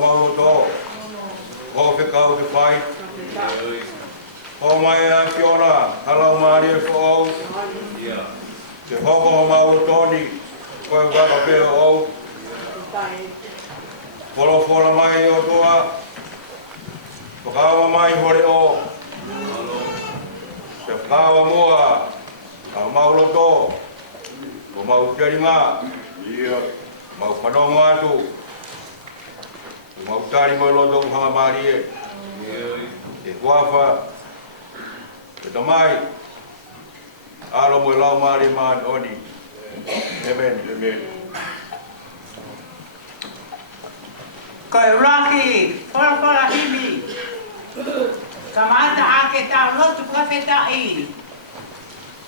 mau to. O ke kau ke pai. O mai a fiona, halau mari e fo. Ke hoko mau toni. Koe waka peo o. Folo mai o toa. Pakawa mai hore o. Te pakawa mua. Ka mau loto. Ko mau teringa. Mau panongo atu. Mau tari mo loto hanga mari e. E kuafa. Te tamai. Aro mo lau mari man oni. Amen. Koe raki, pora himi. Kamata ake tau lotu kawheta i.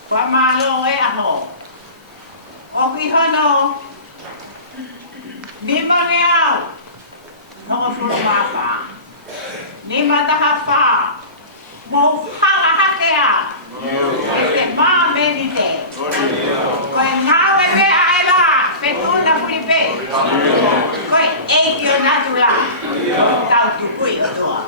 Kua malo e aho. O ki hono. Ni mange au. Honga furu mawha. Ni mataha wha. Mo hanga hakea. E te mā meni te. Koe nawe me aela. Petuna puripe. Koe eiki o natula. Tau tukui o toa.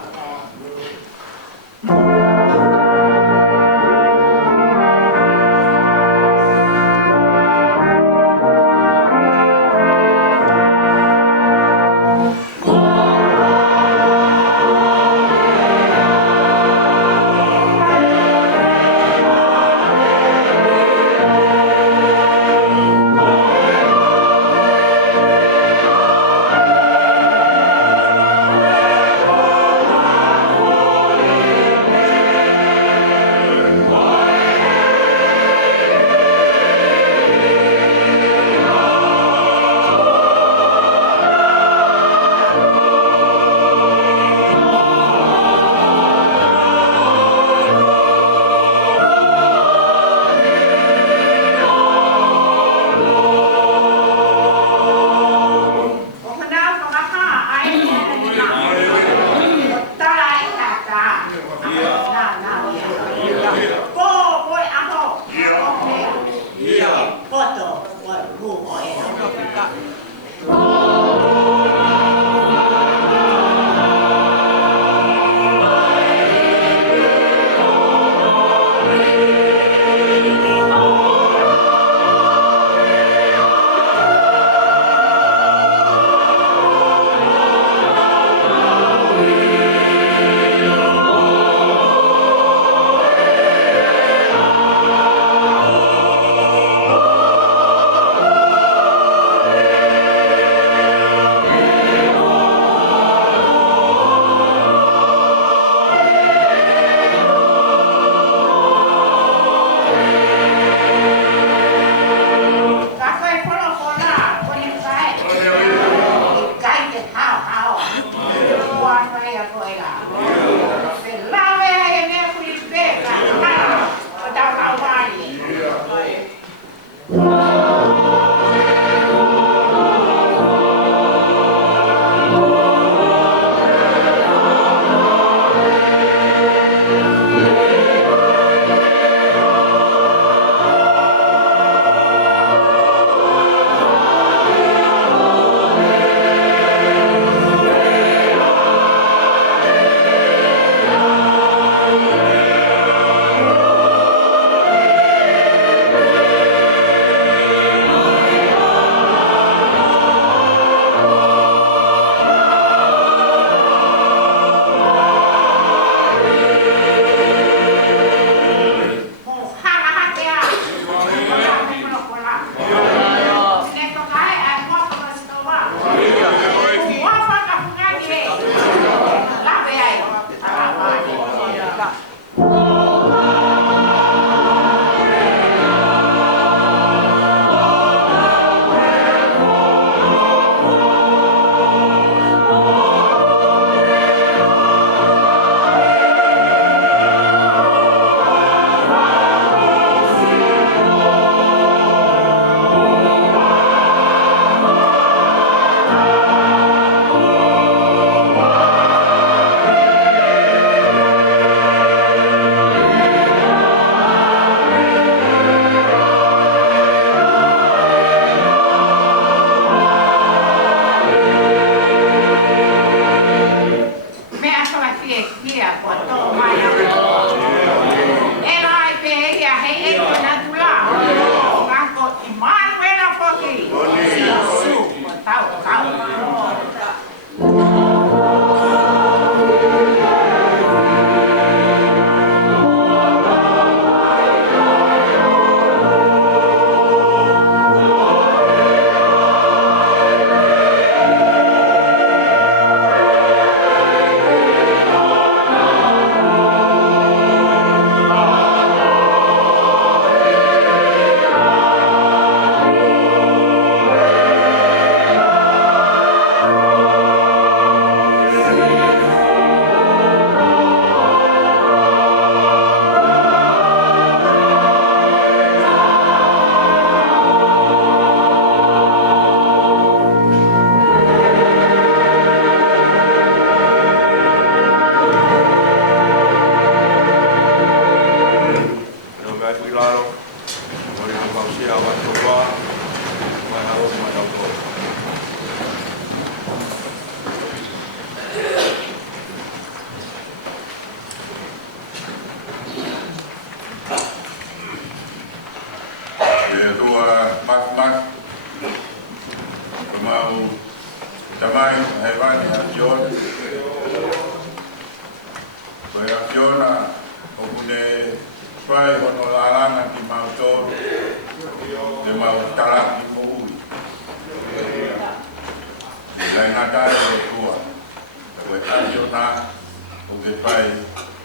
o ke pai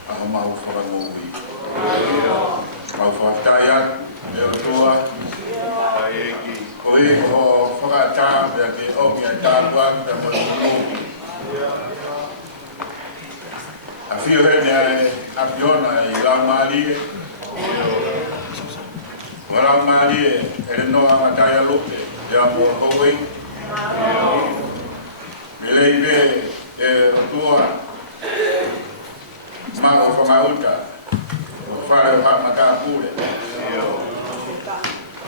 a o mau whakangohi. Mau whakatai atu, e o toa, o i o whakatā, pia ke o ki a tātua, pia mo i mohi. A whio hene ai a piona i lau maalie, o lau maalie e noa matai a lope, pia mo hoi. Milei be e o toa, ma o whamauta, o whare o hamata pure.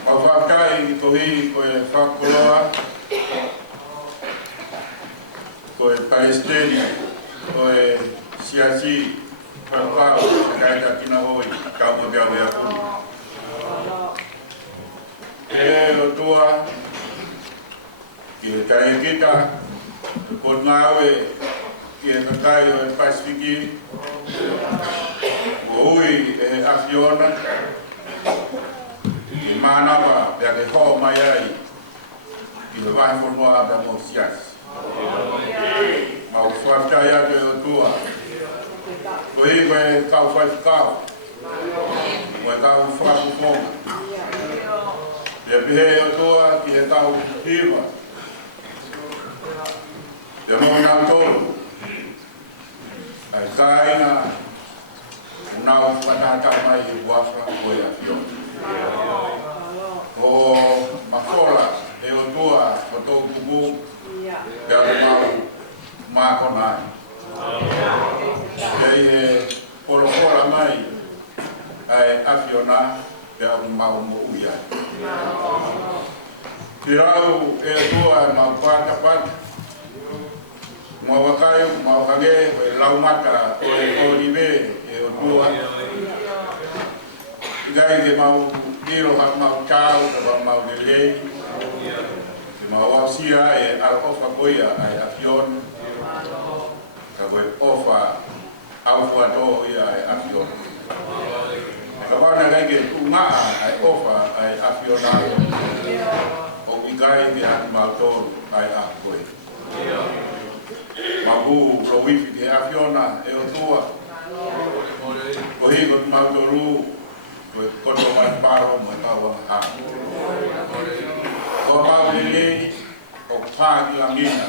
Ma whakai i tohi ko e whakoloa, ko e Palestina, ko e siasi, whakau, kai ta kina hoi, kau ko biau ea kuni. E o toa, ki e kai kita, ko ngāwe, ki e kakai o e Pasifiki, ko ui e Afiona, ki mānawa pia ke ho mai ai, ki e wahi whanua pia mo sias. Ma o whaftai atu e o tua, ko i koe kau whaifukau, ko e kau whakufonga. Pia pihe o tua ki e kau hiwa, pia mo nau tolu, ai kāina, nau whatata mai i wafra koe a Fiona. O makola e o tua o tō kuku, pia o mau māko nai. Pia i he polokola mai ai a Fiona, pia o mau mo uia. Tirau e o tua e mau pata, mau wakaio, mau hage, o e laumata, o e orive, e o tua. Igai ke mau iro ha mau tau, ka mau lelei. Ke mau ausia e al ofa koia ai a Fiona. Ka koe ofa au fuato ia ai a Fiona. Ka wana kai ke ungaa ai ofa ai a Fiona. O igai ke hatu mau tolu ai a koe. Mabu lo wifi ke a Fiona e o tua. O higo mau toru, o koto mai paro mai kawa ha. O mau lele, o pāki langina,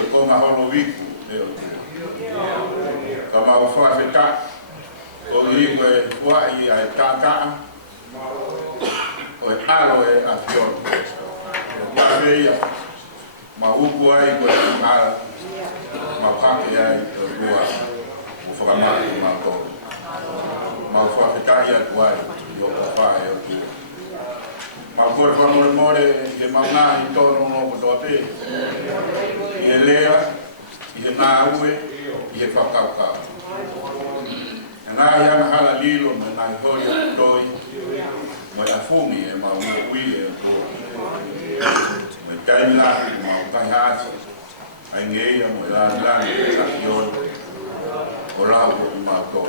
o konga holo wiku e o tua. Ka mau whawheta, o higo e wai ai tātaa, o e alo e a Fiona. O pāreia, ma upu ai ko e mara, ma pake ai o tua, o whakamaki ma tō. Ma whawhetai atu ai, i o whae o tua. Ma kore whamore more, i he maunga i tōno no ko tō te. I he lea, i he ngā ue, i he whakaukau. E ngā ianga hala lilo me ngā i hori o toi, mo e a fungi e ma ui e o tua. Me taimi laki ma o kai hasi, ai ngeia mo e lani e saki oi, o lau o i ma tō.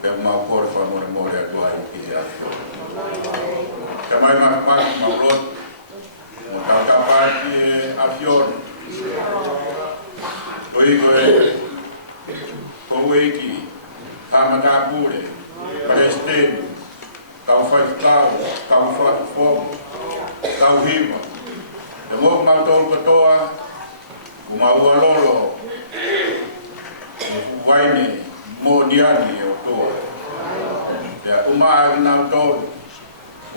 Pea mau kore whanore more atu ai ki he ato. Te mai maki mau lot, mo tau pāki e a Fiona. O iko e, kou eiki, hamata pure, Palestina, kau whaifukau, kau whakufonga, kau hima. Te mok mau tolu katoa, ku mau alolo, ku waini, mo niani o toa. Pea umaa nau tolu,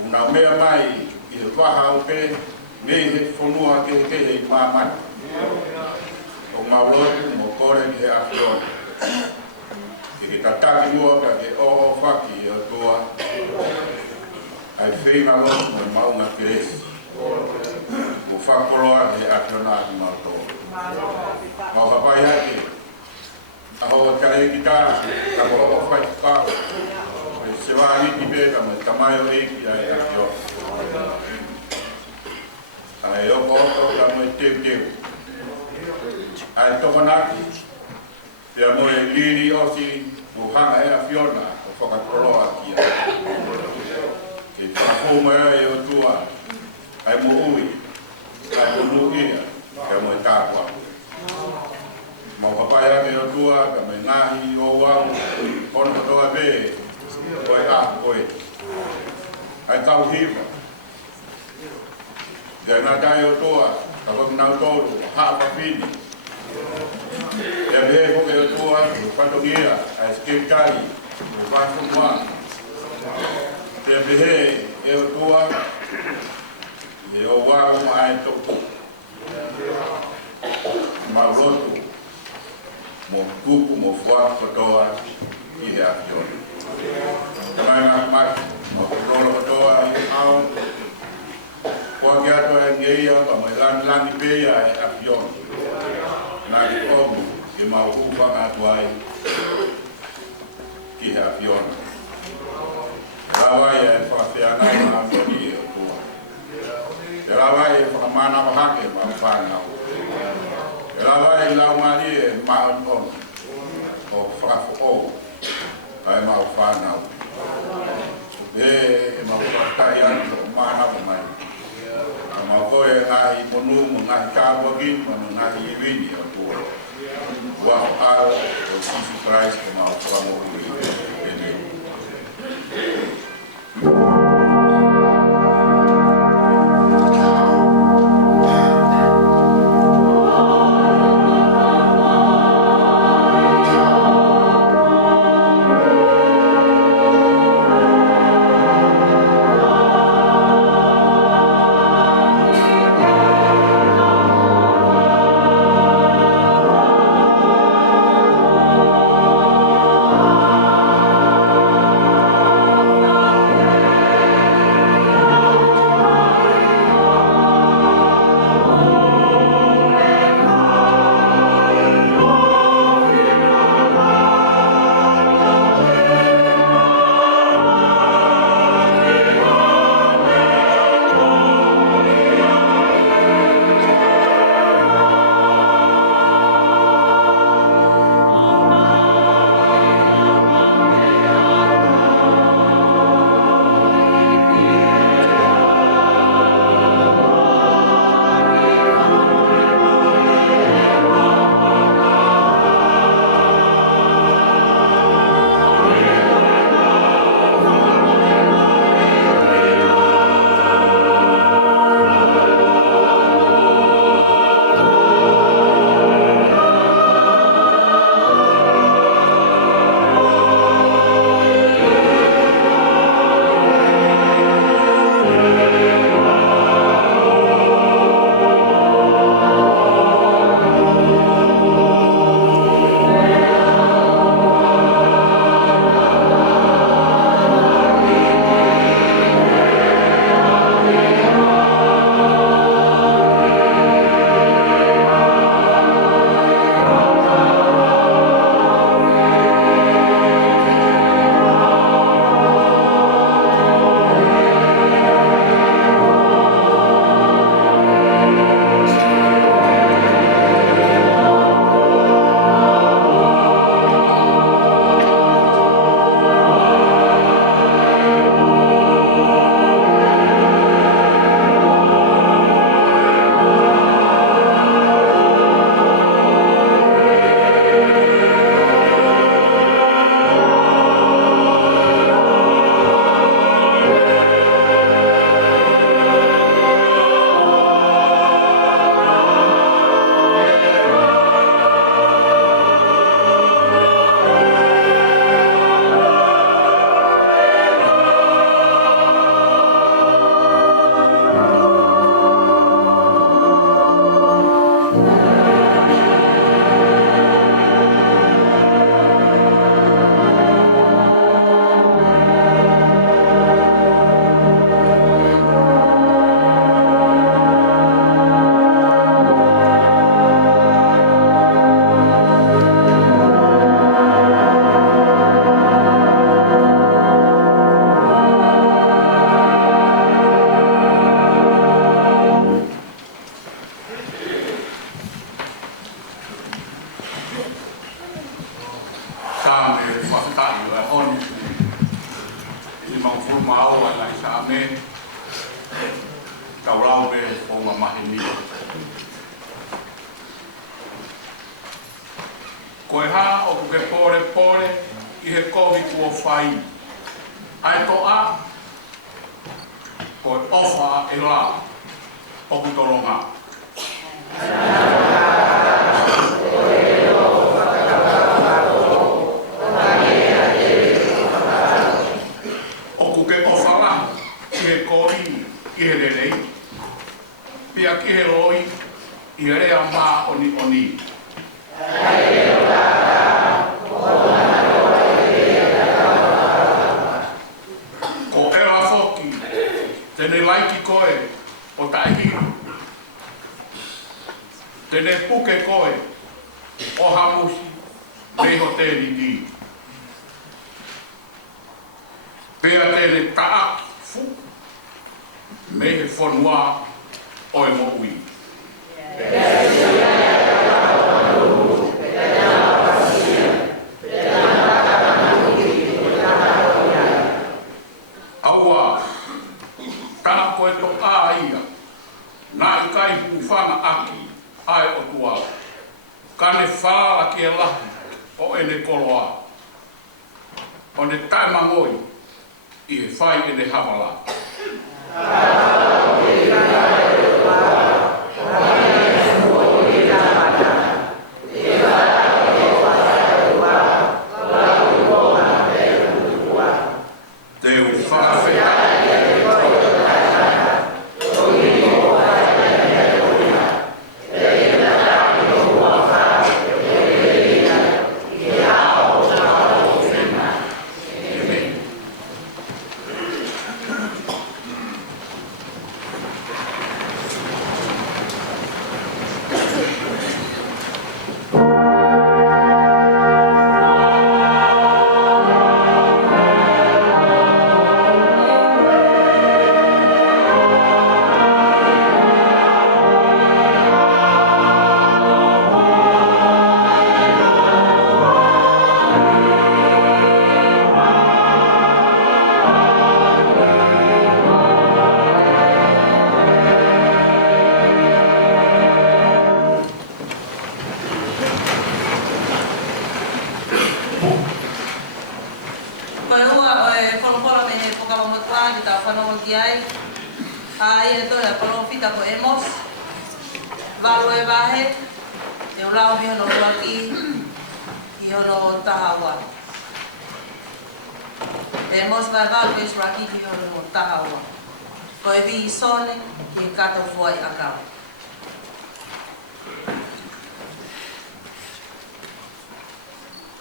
unau mea mai i he waha o pe, me he whanua ke he mamani. O mau lotu mo kore ki he a Fiona. Ki he tataki mua ka ke oho whaki o toa. Ai whenga lotu mo maunga kiresi. Mo whakoloa he a Fiona ki mau toa. Mau hapai hake. Aho tare ki tā, ka ko o whai whakao. Se wāhi ki pēta mo tamai o eiki ai a Fiona. Ai o koto ka mo e teu. Ai tokonaki, pia mo e liri osi o hanga e a Fiona o whakakoloa ki a. Ke whakoma e o tua, ai mo ui, ai mo nuia, ke mo e tākua. Mau papai ake o tua, tua ka mai ngahi o wau ono toa be oi a oi ai tau hiva ga na dai o toa ka ba na tolu ha pa fini e be ko ke toa pa to gira ai skin kali o pa fu ma e be e o toa e o wau mai to ma roto mo kuku mo fua kotoa i he afion. Mai ngak mak mo kunolo kotoa i au. Kua ki ato e ngeia pa mai lan i peia e afion. Nā ki omu i mau kufa ngatuai ki he afion. Rawai e whakawhianau na afioni e o tua. E rawai e whakamana wahake ma whanau. Rawai lau mari e maon on o whakafo ai mau whanau. E mau whakatai anu o manau mai. A mau koe ngahi monu mo ngahi kāwagin mo ngahi iwini o tua. Wao au o Jesus Christ o mau whanau i Koe ha o ke pore pore I he kovi kua whai. Ai to a, koe ofa e la o ku toronga. O ku ke ofa la I he koi I he lelei. Pia ki he loi I he rea mā oni oni. Tene laiki koe o tahiru. Tene puke koe o hamusi me hoteli di. Pea tene taaki fu me he whanua o e mo ui. Aua, tana koe to a ia, nā I kai pūwhana aki, ai o tua. Kane whāra ki e lahi, o ene koloa. O ne taimangoi, I he whai ene hawala.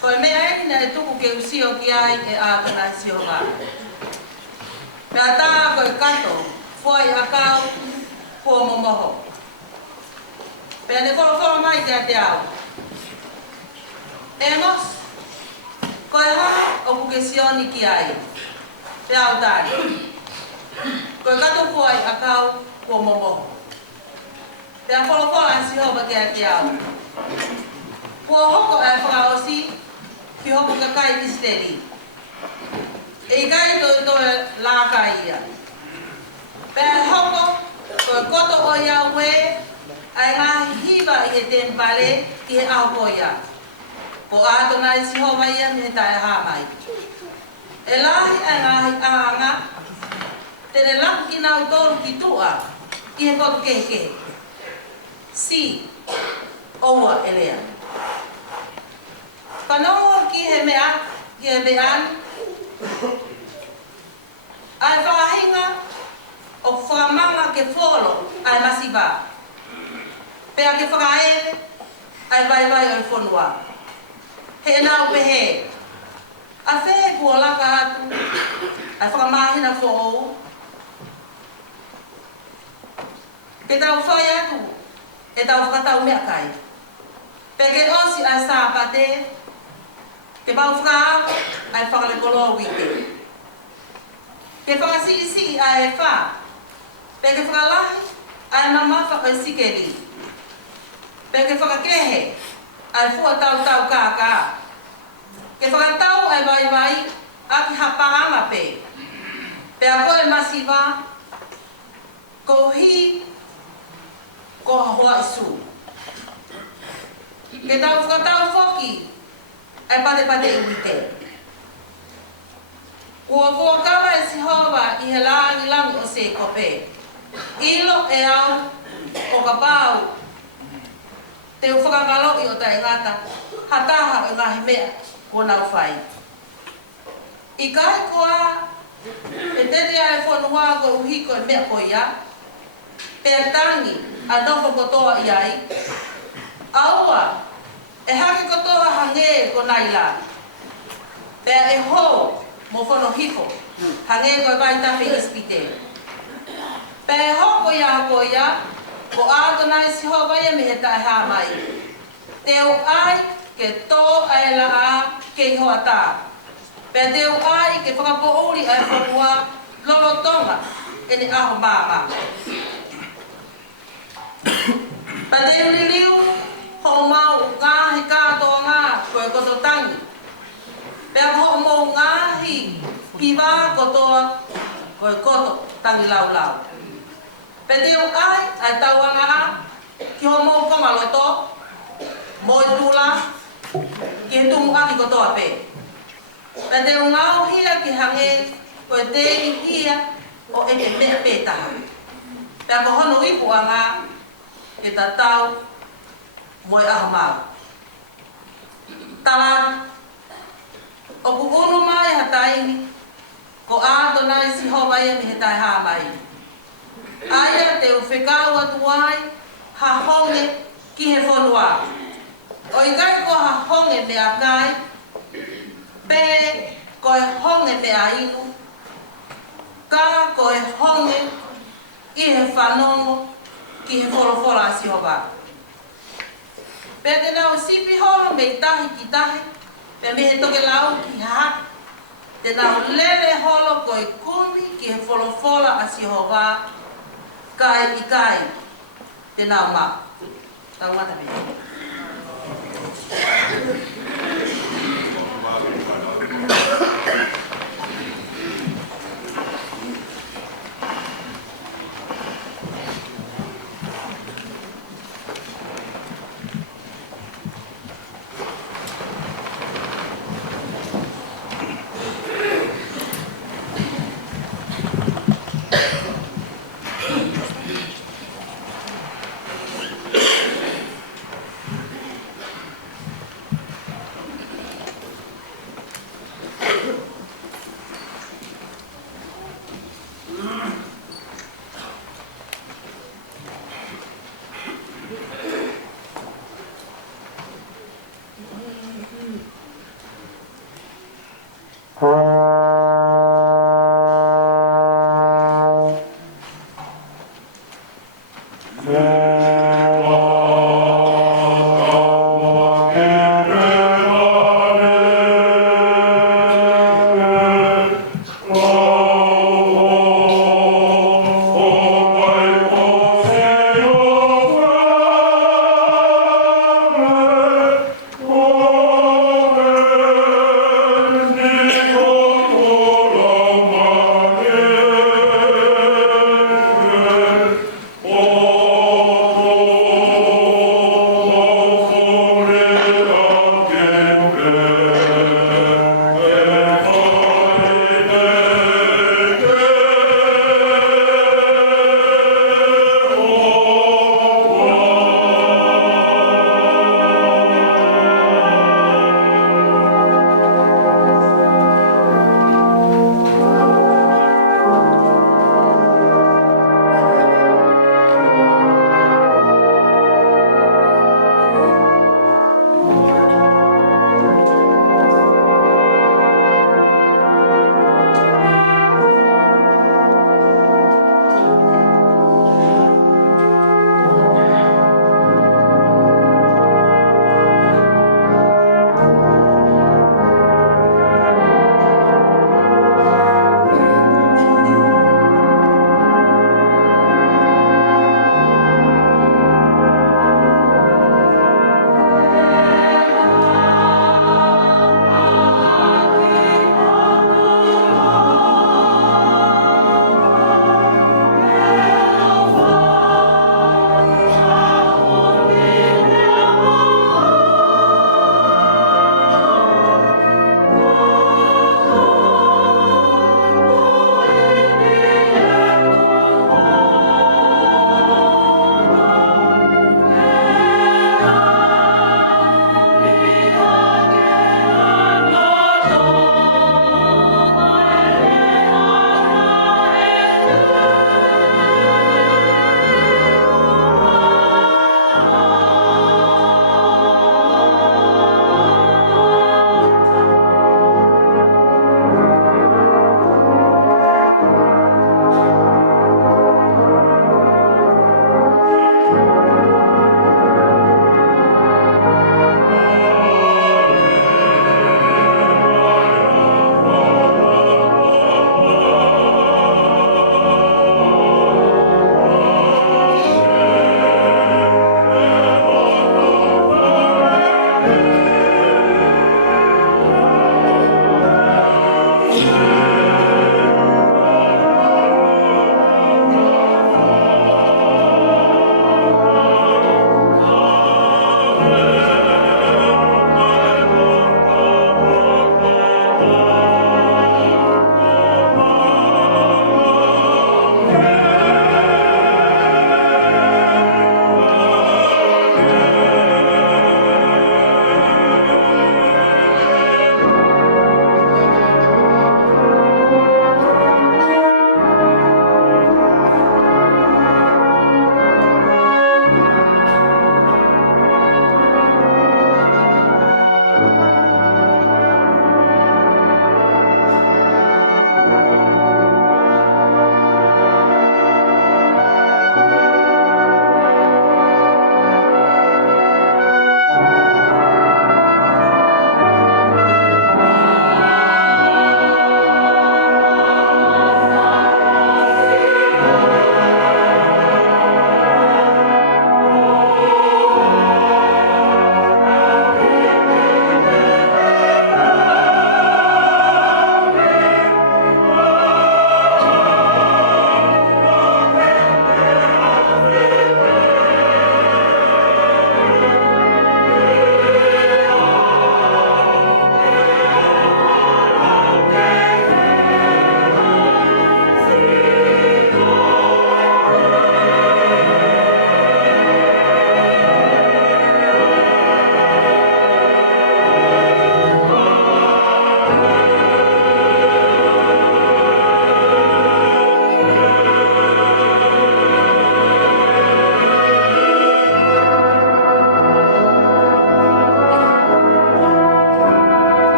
Koe mea ina e tuku ke usio ki ai e ātana sio wā. Pea tā koe kato, fuai akau, kua momoho. Pea ne kolo mai te ate au. E mos, koe ha o kuke sioni ki ai. Pea au tāri. Koe kato fuai akau, kua momoho. Pea kolo ansi hova ki ate au. Kua hoko e whakaosi, ki hoko ka kai isteri. E kai to lāka ia. Pea hoko, koe koto o Yahwe, ai ngā hiwa I he tempale ki he aho ia. Ko ātona I sihova ia me tae hāmai. E lahi ai ngāhi āanga, tene laku ki nau tōru ki tua, ki he koto kehe. Si, oua elea. Kanoa ki he mea, ki he mean, ai whakahinga o whakamanga ke wholo ai masiwa. Pea ke whakaere, ai vai o whonua. He nau pehe. A whehe kua laka atu, ai whakamahina who'ou. Ke tau whai atu, e tau whakatau mea kai. Pe ke osi ai sāpate, ke mau whakau, ai whakalekoloa wike. Ke whakasisi ai e wha, pe ke whakalahi, ai mamawha o sikeri. Pe ke whakakehe, ai fua tau kākā. Ke whakatau ai vai, aki hapanga pe. Pe a koe masiwa, ko hi, ko hoa isu. Ke tau whakatau whoki, ai pate uite. Kua kama e sihova i he lang o se kope. Ilo e au o ka pau te whakangalo i o ta ingata hataha o ngahi mea ko nau whai. I kai koa e tete ai whanua ko uhiko e mea ko ia pe tangi a nofo kotoa i ai. Aua e hake kotoa hange ko naila. Pe e ho mo whano hiko hange ko vai tahi ispite. Pe hoko ia ko ia, ko ato nai si ho vai me heta e ha mai. Teo ai ke tō ai la a ke ho ata. Pe teo ai ke whakapouri ai whanua lolo tonga e ni aho mama. Pa teo ni liu ho mau ngā hi kātoa ngā koe koto tangi. Pe ho mau ngā hi wā kotoa koe koto tangi lau lau. Pe teo ai tauanga a ki ho mau konga loto mo i tula ki he tumu aki kotoa pe. Pe teo ngau hia ki hange koe te hia o e te mea pe taha. Pe ako hono ipu anga ke ta tau mo i aho mau. Talan o ku unu mai hataini ko ato nai si ho vai me hetai ha mai. Aia te uwhekau atu ai, ha honge ki he whanua. O i kai ko ha honge me a kai, pe ko e honge me a inu, ka ko e honge i he whanongo ki he wholofola a si hoba. Pe te nau sipi holo me tahi ki tahi, pe me he toke lau ki ha, te nau lele holo ko e kumi ki he wholofola a si hoba, kai i kai te nau mā. Tau ngata me.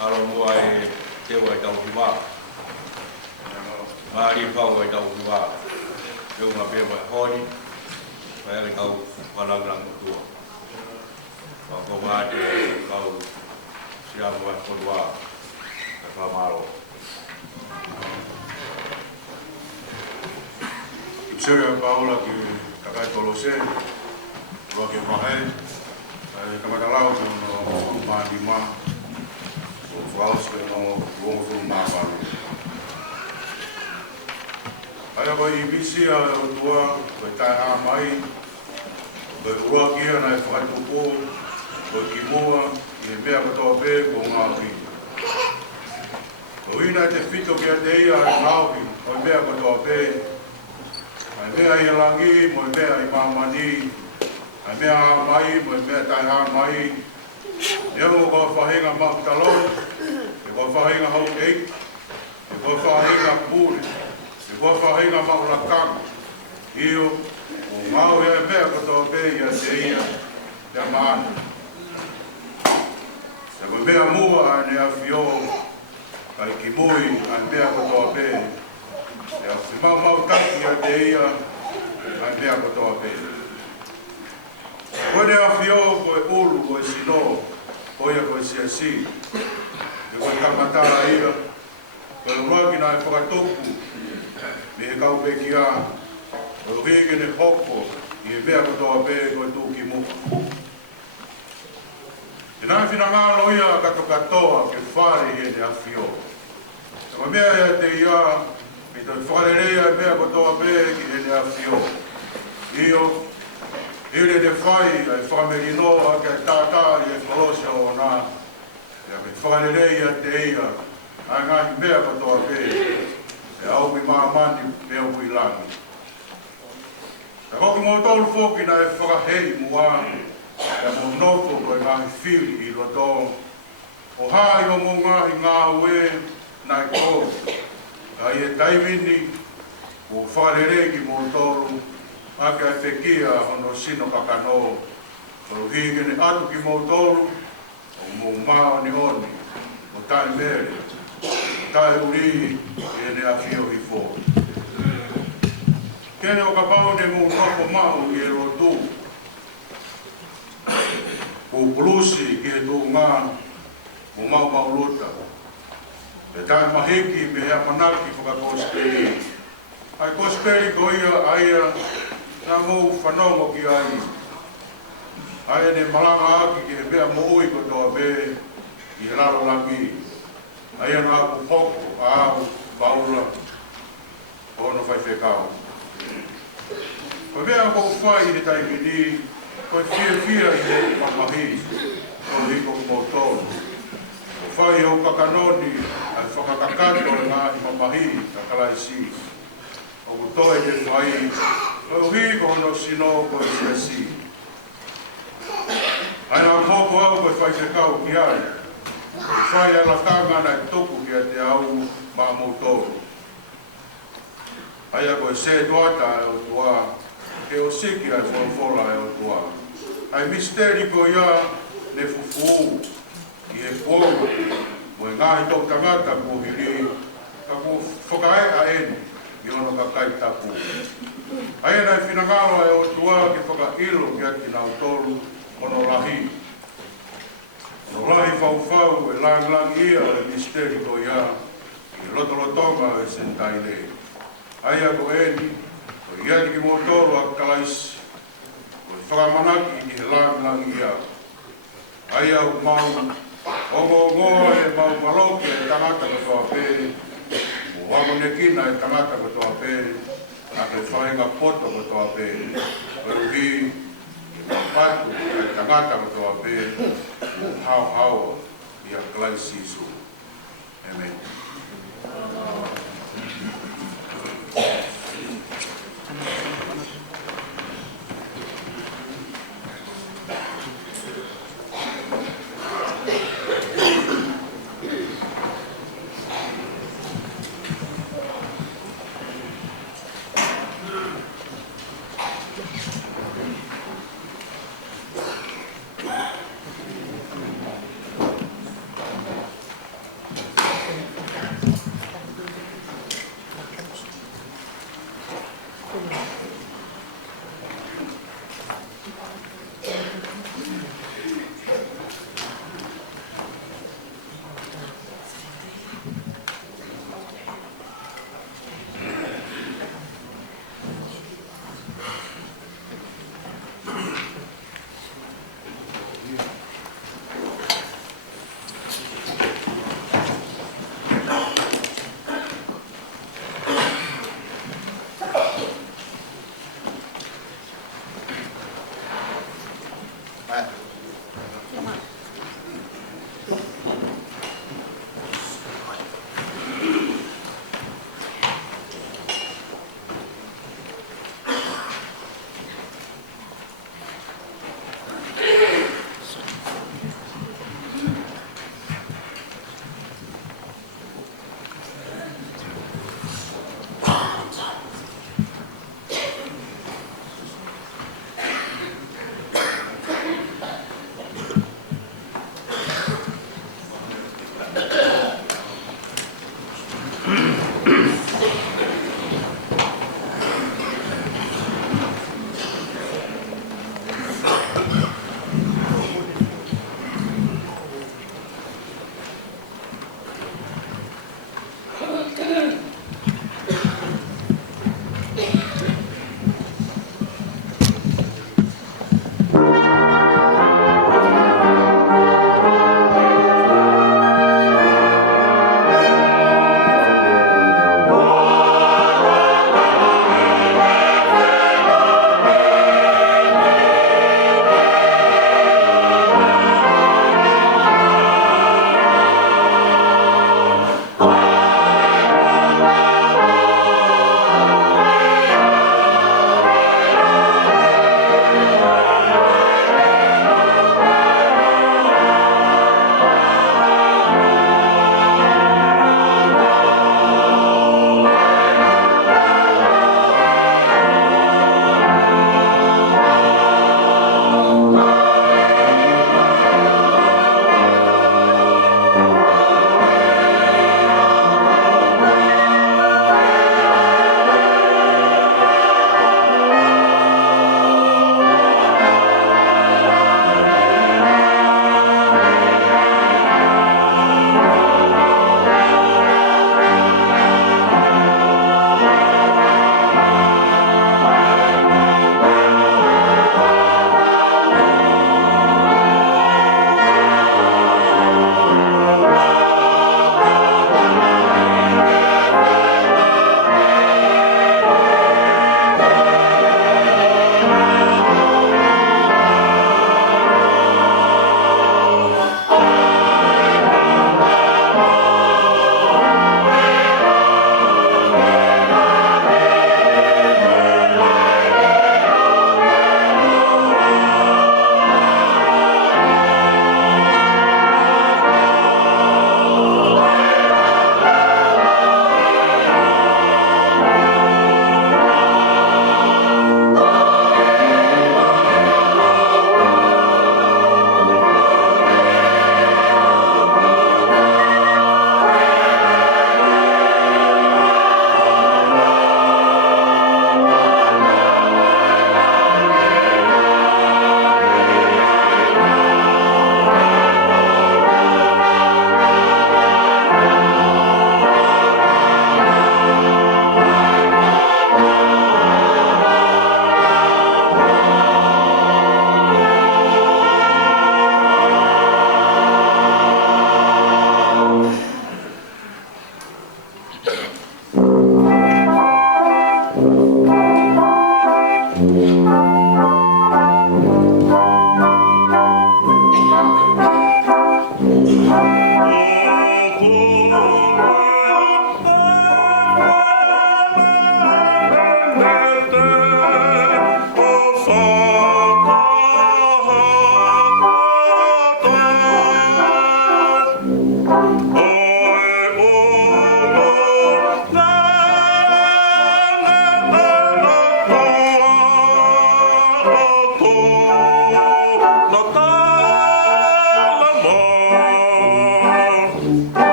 alo mua e te wai tau ki wā. Māri pau wai tau ki wā. Teu ngā pēr mai hori, mai ake tau whanaulang tua. Wako māte kau siamu wai kodua, ka whamaro. Ipsere paula ki kakai tolose, roa ke mahe, kamakalau ki ono maandi maa, o whaos ke ono rongo fu maa paru. Aia ko ibisi a o tua, ko tai haa mai, ko urua kia na e whakatupo, ko ki mua, i e mea katoa pē ko ngā hui. Ko ina te whito kia te ia e ngā hui, ko i mea katoa pē, ai mea i langi, mo i mea i mamani, ai mea haa mai, mo i mea tai haa mai, eo ko whahinga makutalo, e ko whahinga hau eik, e ko whahinga pūri, e ko whahinga maulakang, io, o ngau ia e mea katoa pē ia te ia, te maana. E ko mea mua a ne a whio, kai ki mui a mea katoa pē, e a whimau mau taki a te ia, a mea katoa pē. Koe ne a whio, koe ulu, koe sino, koe a koe siasi, e koe kamatara ia, koe uraki na e whakatoku, me he kau pe ki a, koe uhige ne hoko, i e mea katoa pē, koe tū ki muka. E nai whina ngā loia kato katoa ke whare he ne a whio. E ma mea ia te ia, me te whare rea e mea katoa pē ki he ne a whio. Io, ire ne whai, ai whamerino a ke tātā i e whalosia o nā. E a me whare rea te ia, ai ngā i mea katoa pē, e au mi maa mani mea ui langi. E koki mō tolu whoki na e whakahei mua, e mō noto koe ngahi whiri i roto. O hai o mō ngahi ngā ue nai kou. Ai e taimini o whareregi mō tolu, ake a whekia hono sino kakano. O hige ne atu ki mō tolu, o mō mao ni honi, o tai mere, o tai uri e ne a whio i fō. Kene o ka pau ne mō noko mao i e rotu. O pulusi ki e tō ngā o mau maulota. E tai mahiki me hea manaki whakakosperi. Ai kosperi ko ia aia nā mou whanongo ki ai. Ai ne malanga aki ki e mea moui ko toa be i he raro langi. Ai nā ku hoko a au baula ono whai whekau. Ko mea ko whai he tai mini koe whia i he mamahi, o hiko mō tōru. O whai o kakanoni, ai whakakakato e ngā i mamahi, ka kalaisi. O kutoe te whai, o hiko hono sino koe siasi. Ai nā mōko au koe whai te kau ki ai. O whai a lakanga nai toku ki a te au mā mō tōru. Ai a koe se tuata e o tua, ke o siki ai wholofola e o tua. Ai misteri ko ia ne fufu i e kōru, mo e ngāhi tō tangata ko hiri, ka ko whakae a eni, i ono ka kai tapu. Ai nai whinangaro e o tua ke whakailo ki ati nau tōru, ono rahi. Ono rahi whauwhau e lang ia e misteri ko ia, i lotolotonga e sentaile. Ai a ko eni, ko ia ki mō tōru a kalaisi, whakamanaki i he lang ia. Ai au mau, ongo e mau maloki e tangata katoa pēri, o wango nekina e tangata katoa pēri, a ke whaenga poto katoa pēri. Pero hi, i mapatu e tangata katoa pēri, o hao i a klai sisu. Amen.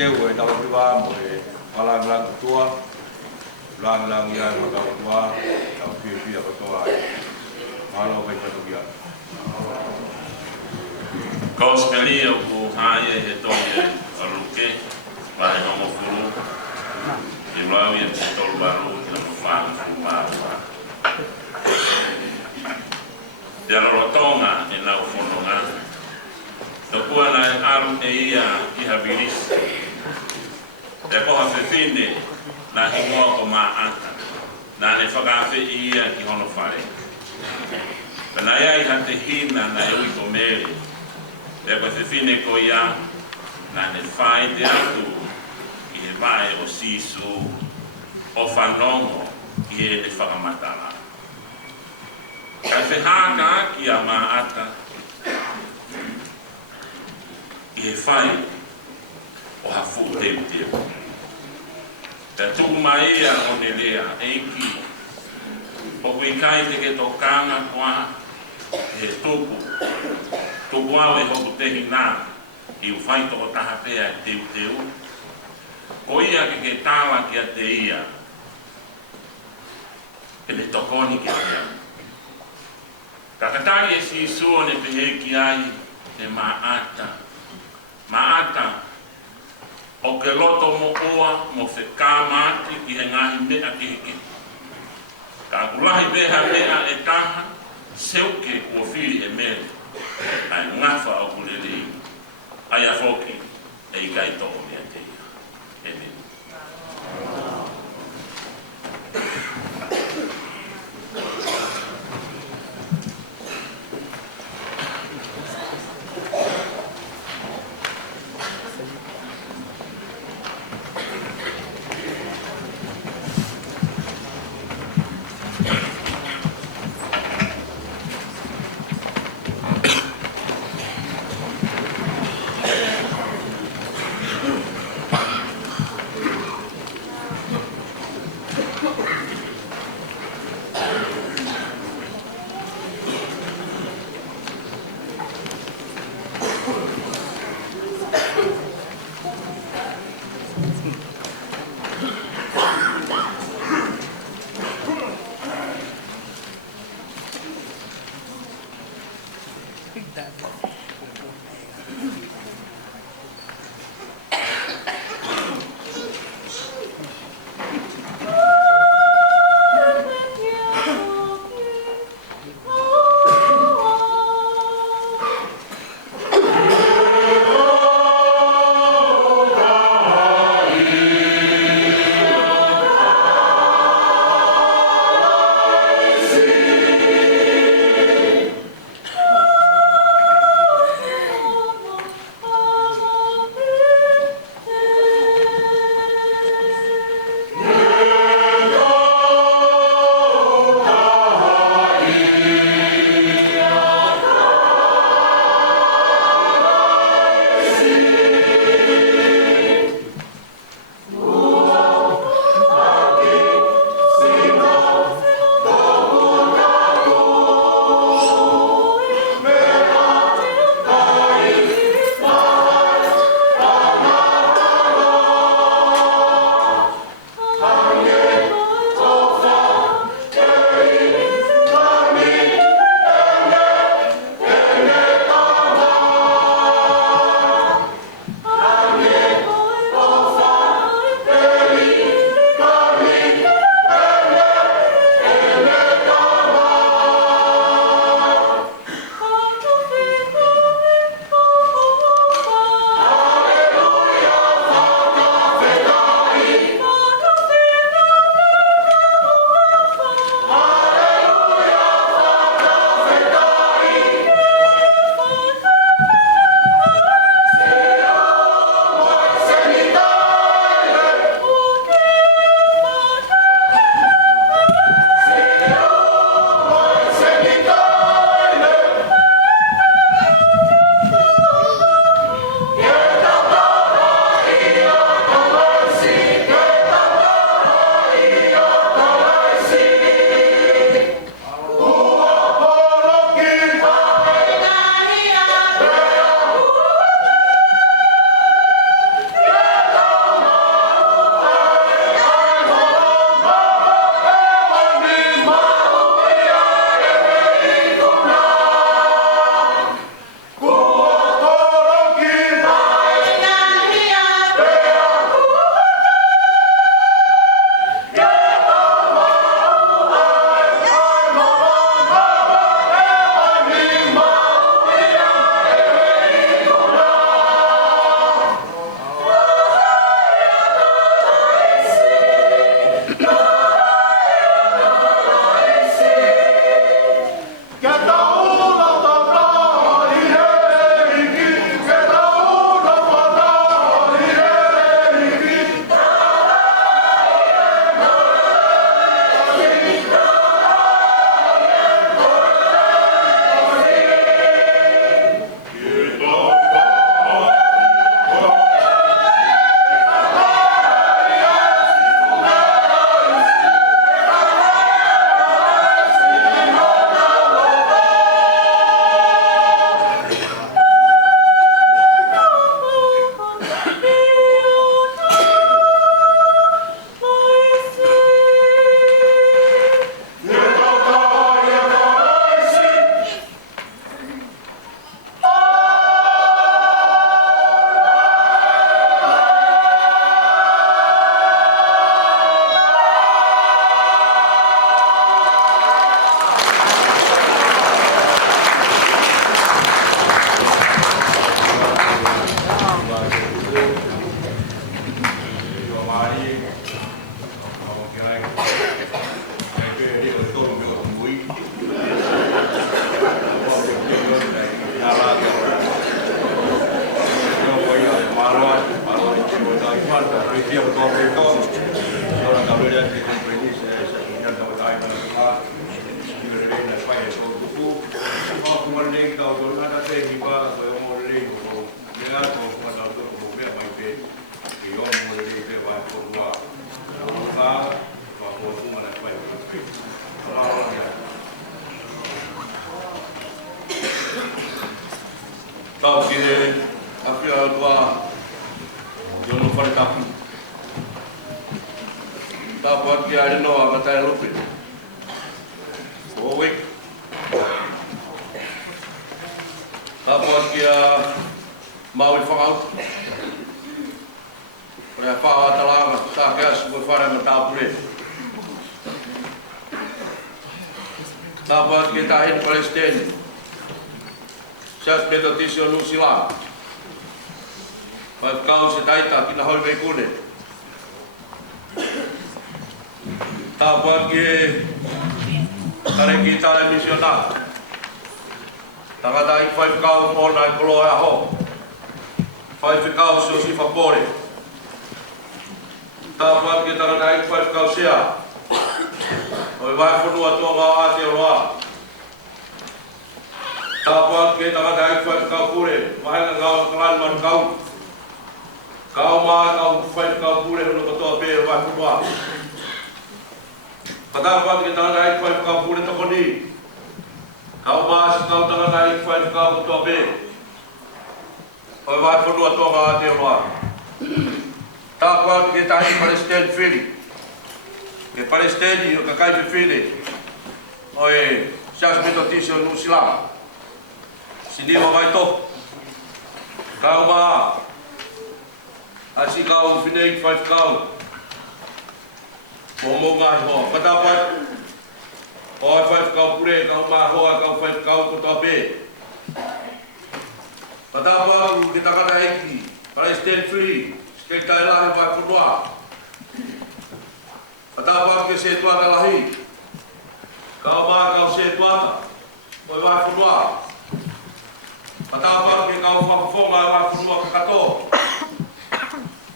keu e tau tua mo e lang tua lang ya mo tau tua tau pi ko tua malo kai patu ya Kosmelia ko haya he toye aluke vai no furu e vai e tol baru na fa fa ya rotonga e na fononga to kuana aru e ia I habilis e ko ha fefine na hingo ko ma ata na ne fagafe ia ki hono fare na ia I hate hina na eu I komeri e ko fefine ko ia na ne fai de atu I he vai o sisu o fanongo I he ne whakamatala. Ka whehanga ki a maata I he whai o hafu teu teu. Te tū mai a o ne lea eiki o kui kai te ke tokanga kua he tupu. Tupu au e hoku tehi nā I u whai toko taha pea e teu teu. O ia ke tāwa ki a te ia e me tokoni ki a mea. Kakatari e si sua ne pehe ki ai te maata. Maata o ke loto mo oa mo se kāmati ki he ngahi mea ki heke. Ka kulahi beha mea e taha seuke ua whiri e mere. Ai ngafa o kulelei. Ai a whoki e I kai toko mea te ia. Amen. le ka o na te hi ba ko mo le ko le a ko pa ta ko mo be mai pe ki o mo le pe ba ko wa ba ko ko mo na pa tau ki he apia tua yo no fare tapu tapu ki ale no avatai lupe o we tapu ki a maui whakau rea whaha talanga sa keas mo whare ma tapu re tapu ki tahin Palestine Sias Metodisio Nusila. Vai kau se taita ki na hoi kune. Ta pagi kare ki tale misiona. Tanga dai vai kau mo na kolo a ho. Vai kau so si favore. Ta pagi tanga dai vai kau sia. Oi vai funua tonga a te roa. Tapuan ke tanga dai fai kau pure, mahal ngau kelan man kau. Kau ma kau fai kau pure no koto pe wa kuwa. Tapuan ke tanga dai fai kau pure to koni. Kau ma kau tanga dai fai kau koto pe. Oi wa kuwa to ma te wa. Tapuan ke tai Palestine fili. Ke Palestine yo ka kai fili. Oi, Sias Metodisio Nusila. Sini mai to. Kau ma. Asi kau finei fai kau. Bomo ngai ho. Patapat. Oi fai kau pure kau ma ho kau fai kau ko tobe. Patapat kita kada iki. Palestine free. Sekita lah fai kudua. Patapat ke se tua lahi. Kau ma kau se tua. Oi fai kudua. Patapa ke kau whakafonga wa whunua kakato.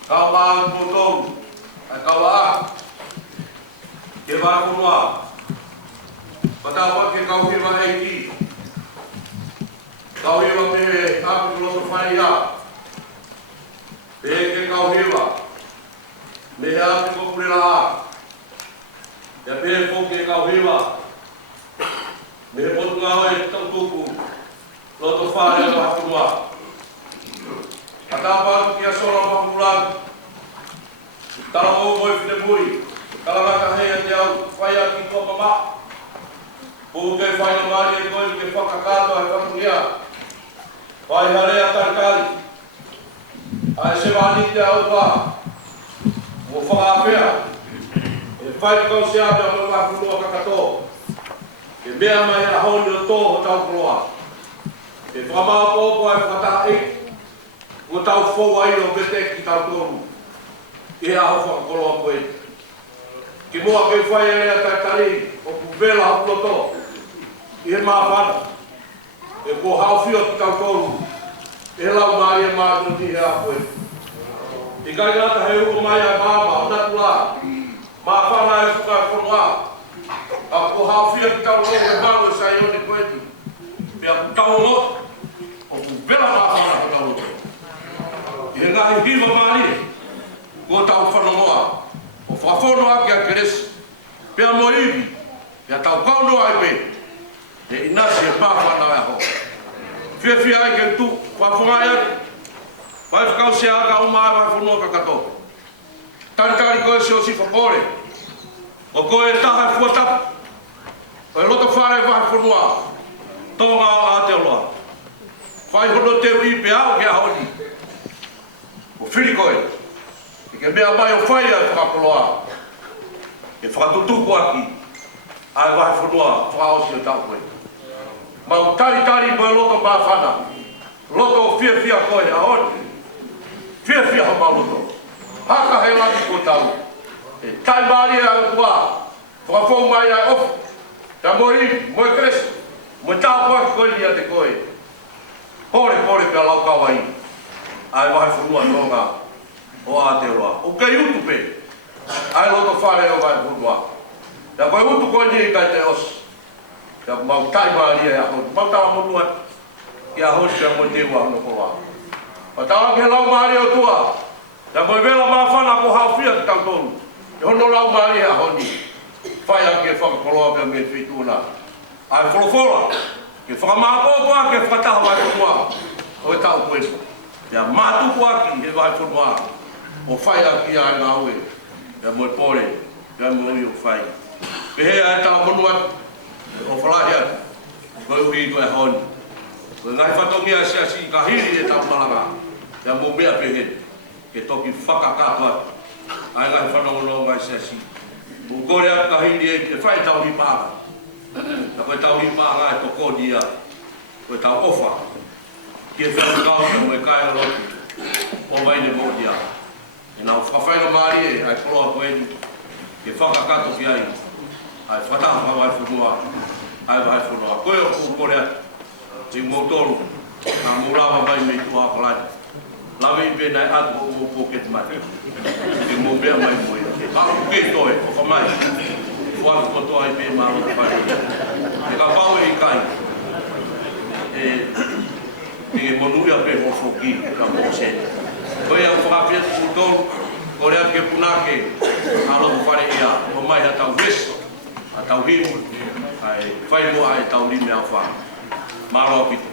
Kau maa putou, kau a. Ke wa whunua. Patapa ke kau hiwa eiti. Kau hiwa me aku loto whai a. Pe ke kau hiwa. Me aku ko purela a. Ya pe po ke kau hiwa. Me potu ngā hoi tau tuku. Loto whare o hakurua. Atapa kia sora whakuran. Tala o moi whine muri. Tala raka hei te au whaia ki tō mama. Pū kei whaina mari e koi ke whakakato e whakuria. Whai harea tarikari. Ai se wani te au wha. Mo whakapea. E whai kau se ape o whakurua kakato. E mea mai a honi o tō ho tau kuroa. E whamau pōpō e whakataha e, o tau whou ai o bete ki tau tōru. E aho whakakoloa koe. Ki mua kei whai e lea taitari, o kuvela hau loto. I he māwhana. E ko hau whio ki tau tōru. E lau maari e mātunu ti he a koe. I kai ngata he uko mai a māma, o natu la. Māwhana e whuka e whonua. A ko hau whio ki tau tōru e mālu e sai oni koe ti. Pea tau loto. O vela māwhana ko tau loto. I ngahi hiwa maari, ko tau whanonoa. O whawhonoa ki a keresi. Pea mo iwi, pea tau kaunoa i pe. E inasi e māwhana e ho. Whiawhia ai ke tu, whawhonga e atu. Vai whakau se aka o mai vai whanua kakato. Taritari koe se o si whakore. O koe taha e fuatapu. O e loto whare vai whanua. Tonga o Aotearoa. Whai hono te ui pe au ke ahoni. O whiri koe. I ke mea mai o whai a whakapoloa. E whakatutuku aki. Ai wahi whanua whakaosi o tau koe. Mau tari mo e loto mā whana. Loto o whiawhia koe ahoni. Whiawhia ho mau loto. Haka he lagi ko tau. E tai maari a tua. Whakafou mai a ofu. Ta moi kresi. Mo tau koe koe ni a te koe. Pore pia lau kawai. Ai wahi whanua tonga o Aotearoa. O kei utu pe. Ai loto whare o wahi whanua. Ya koe utu koe ni kai te os. Ya mau tai maari e ahoni. Mau tawa monua kia hosi a mo te wa no ko wa. Pa tawa ke lau maari o tua. Ta mo vela ma fana ko hafia ki tau tonu. E hono lau maari a honi. Fai a ke whakakoloa pia me whituna. Ai wholofola. Ke whakamāpōpua ke whakataha vai whanua. O e tau pueso. Ia mātuku aki he vai whanua. O whai a ki a ngā ue. Ia mo e pore. Ia mo i o whai. Ke he ai tau monua. O whalahi atu. Koe ui koe honi. Koe ngai whatongia sia si ka hiri e tau malanga. Ia mo mea pehe. Ke toki whakakato atu. Ai ngai whanongono ngai sia si. Mo kore atu ka hiri e ke whai tau ni pāka. Na koe tau hi pāka e toko dia. Koe tau ofa. Kie whakakao ka mo e kai alotu. O mai ne mo dia. E nau whawhainga maari e ai koloa koe ni. Ke whakakato ki ai. Ai whataha vai whunua. Ai vai whunua. Koe o kukore atu. Te motoru. Nā murawa mai me tu hakalani. Lawe i pēnei atu o poket mai. Te mo mea mai mo ia. Te paku ke toe o whamai. Fuaku kotoa i pē mālo whare. E ka pau e i kai. E monuia pē hofoki ka mo se. Koe au whakapia kutoru. Kore atu ke punake. Alo whare ia. O mai ha tau weso. A tau himu. Ai whai moa e tau rime au wha. Mālo apito.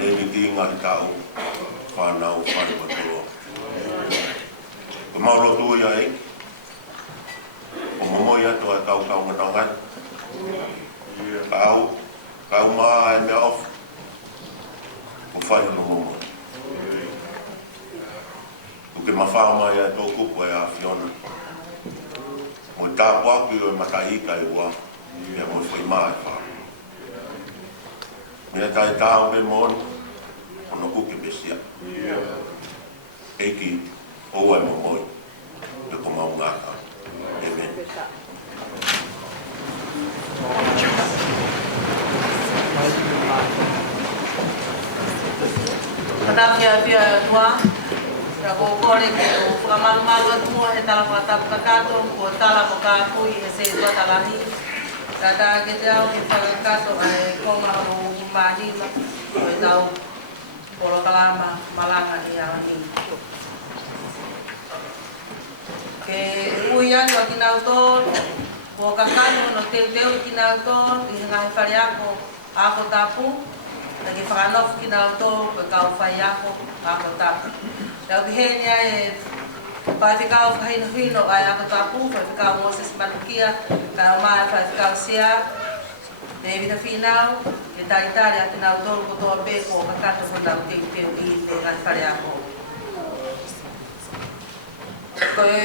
ni ki ngā tau whanau whanau. Ko mauro tu ia e. Ko momoi atu a tau nganongan. Kau maa e mea off. Ko whai no momoi. Ko ke mawhao mai a tō kupu e a Fiona. Mo tā puaku o e mataika e ua. Ia mo whai maa e whao. Mea tai tāo me mōni. Ono kuke besia. Eiki oua e momoi. E ko mau ngāka. Amen. Kanapia pia tua. Ya ko kore ke o malu tua e tala ko tap kakato ko tala ko ka kui e se tua talani. Tata ke jau ke kakato ai ko ma o mani ma ko tau polo kalama malanga ni ani. Ke uia ko kinauton ko kakato no teu kinauton i ngai fariako ako tapu. Lagi whakanof ki nā tō, koe kau whai ako, ako tapu. Tau ki henia e whai whikau whahino hino ai ako tapu, whai whikau Moses Manukia, kai o mai whai whikau sea. Ne vita whinau, ke taritari ati nā tō ko tō pē ko kakato ko nā tēku tēu i te ngai whare ako. Koe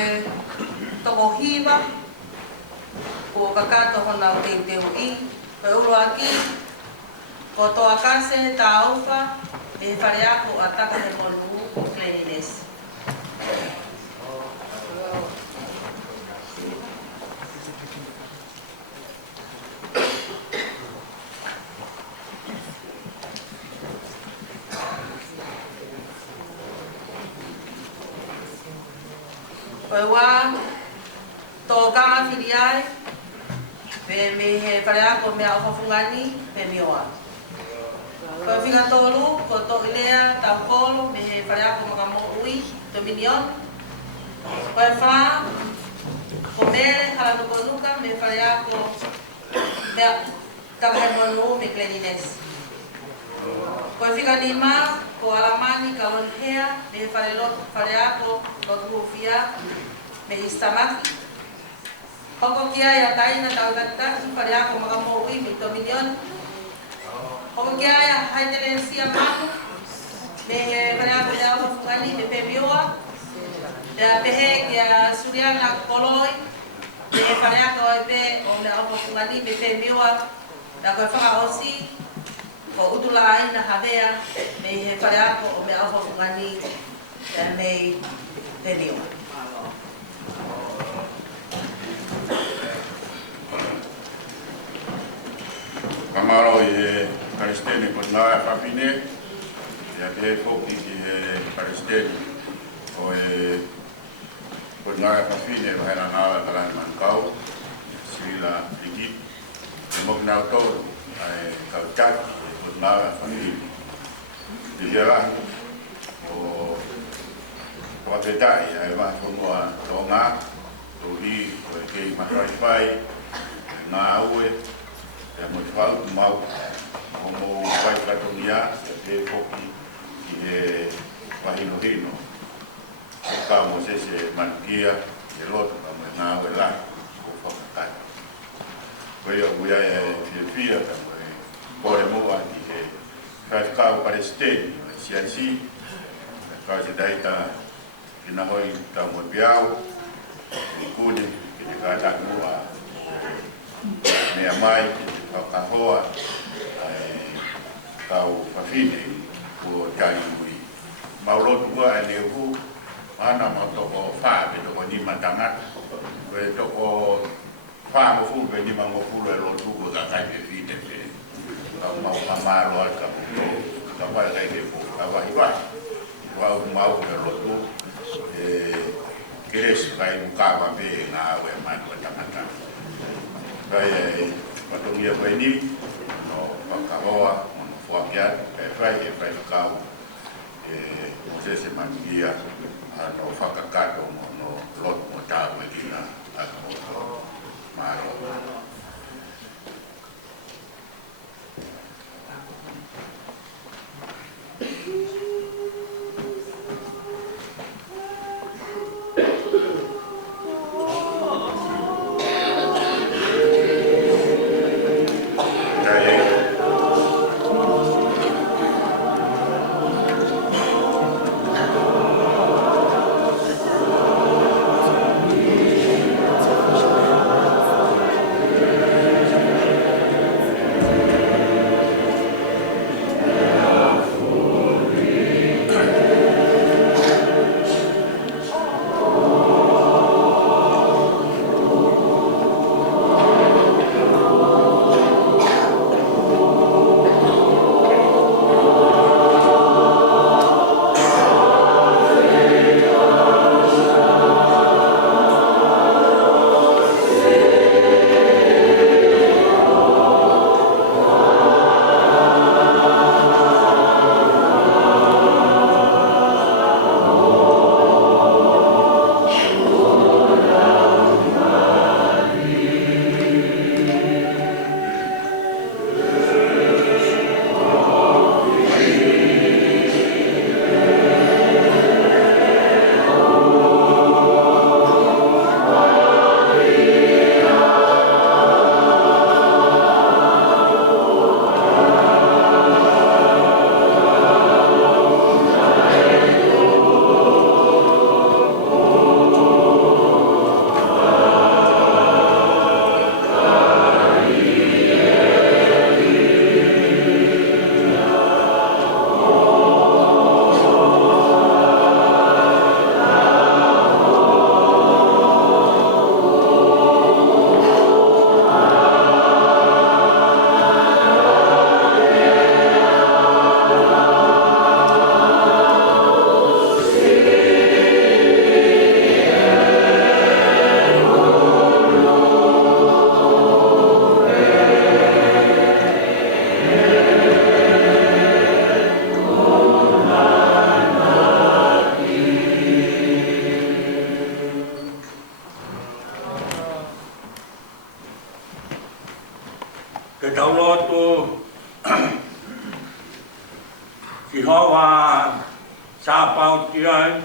toko hiwa, ko kakato ko nā tēku tēu i, koe uro aki, ko toa kase ta aufa e whare ako a taka he konu o cleanliness. Koe wā, tō kama whiri ai, me he whare ako mea o whawhungani, me mioa. Koe whiga tōru, ko tō ilea, tau kōlo, me he whare ako maka mō ui, Dominion. Koe whā, ko mere, hala nuko nuka, me whare ako, mea kakahe monu me cleanliness. Koe whiga ni mā, ko alamani, ka lon hea, me he whare ako, lotu hufia, me istamaki. Hoko kia ia taina tau tataki, whare ako maka mō ui, me Dominion. Hoko kia ia haitele sia manu, me whare ako ia o whungani, me pemioa. Pea pehe kia suriana koloi, me whare ako e pe o me o whungani, me pemioa. Pea koe whakaosi, ko utula aina havea, me whare ako o me o whungani, me pemioa. Kamaro i Karistene ko ngā whapine, ia te whoki ki he Karistene o ko ngā whapine wahera ngāwa karani mankau, Srila Rigi, e mok nāu tōru, ai kau tatu ko ngā whapine. Te hea rahu o Waketai, ai wahi whungoa tō ngā, tō hi o e kei makarai whai, ngā aue, e mo te whau tu mau, o mo whai katonia, e te whoki ki he wahino hino. Ka mo sese Manukia, e lotu ka mo e ngā ue lai, o whakatai. Koe o muia e whia ka mo e kore moa ki he whaiwhikau Palestine, o e CIC, e kau se daita ki na hoi ka mo e piau, e kune, ki te kātak mua, mea mai, kau kahoa, kau whawhine ko tai ui. Maulotu kua e leo ana ma toko wha, pe toko ni matangata, pe toko wha mo fu, pe ni ma mo fu e lotu ko ka kai pe whine pe. Kau mau mamaro al ka puto, ka wha kai te po, ka wahi wahi. Wau mau e lotu, keresu kai mukawa pe ngā awe manu e tangata. Kai e matongia koe ni, no whakaroa, no whakiat, e whai kau, mo sese Manukia, no whakakato no lot mo tāu e kina, mo maro. Mawa sapau tiai.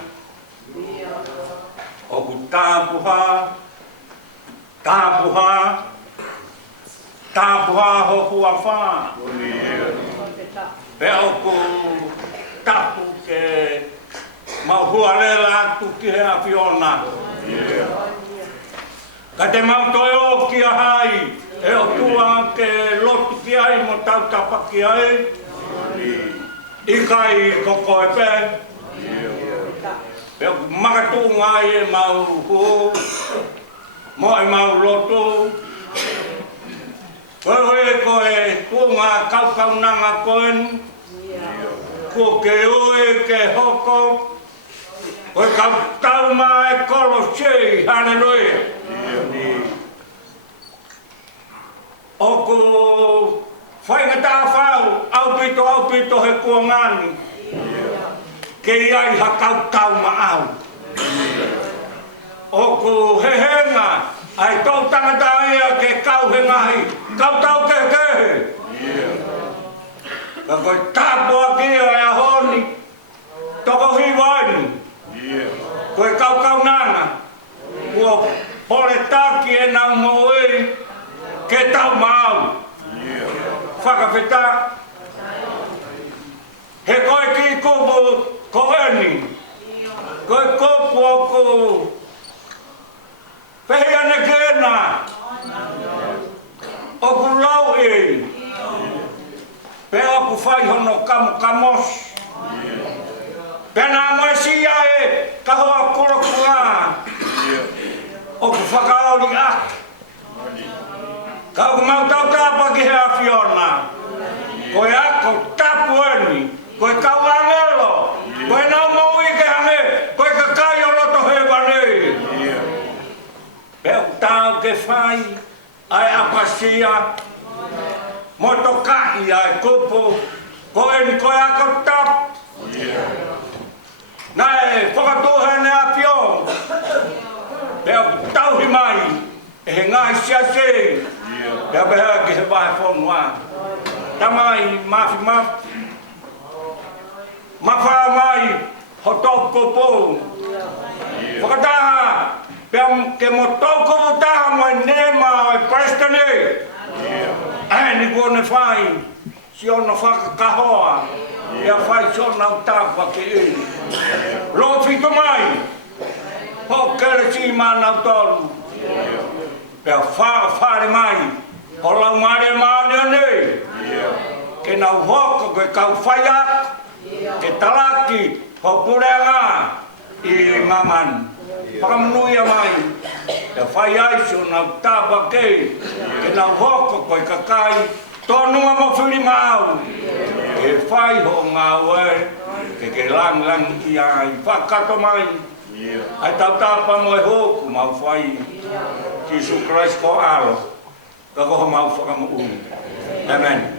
Oku tapuha hoku awha. Pea oku tapu ke mahua lela atu ki he awhiona. Ka te mautoi o ki a hai, e o tua ke lotu ki ai mo tau tapa ki ai. I kai koko e pe. Pea makatu ngai e mau hu, mo e mau lotu. Koe tunga kau nanga koen. Ko ke oe ke hoko. Koe kau tau mai kolo sei, hallelujah. Oko whaingata whau, au pito he kua ngani. Ke iai ha kau ma au. Oko he henga, ai tau tangata ia ke kau he ngahi, kau tau ke kehe. Ka koe tāpua kia e ahoni, toko hiwaini. Koe kau nana, kua pole taki e nau mo e, ke tau ma au. Whakawheta. He koe ki kupu koeni. Koe kupu oku. Pehi ane kena. Oku lau e. Pe oku whai hono kamos. Pena moe sia e kahoa kurokua. Oku whakaoli aki. Kau mau tau tapa ki he awhiona. Koe ako tapu eni. Koe kau angelo. Koe nau mau ike hange. Koe ka kai o loto he wanei. Peu tau ke whai. Ai apasia. Moto kai ai kupu. Koe ni koe ako tapu. Nai whakatuhe ne awhion. Peu tau hi mai. E he ngai sia sei. Pea beha ki he wahe whonua. Tamai mafi. Mawha mai ho toko po. Whakataha. Pea ke mo toko po taha mo e nema o e prestane. Ni kone whai. Si ono whakakahoa. Pea whai si ono au tāpua ke e. Lo whito mai. Ho kere si mana au tolu. Pea whare mai. Ho lau mare maane ane. Ke nau hoko koe kau whai aku. Ke talaki. Ho purenga. I maman. Whakamunuia mai. Pea whai aiso nau tāpa ke. Ke nau hoko koe kakai. Tonunga mo whiri mau. Ke whai ho ngā ue. Ke lang i ai. Whakato mai. Ai tau tāpa mo e hoku mau whai. Jesus Christ ko alo. Ka ko mau whakamu. Amen.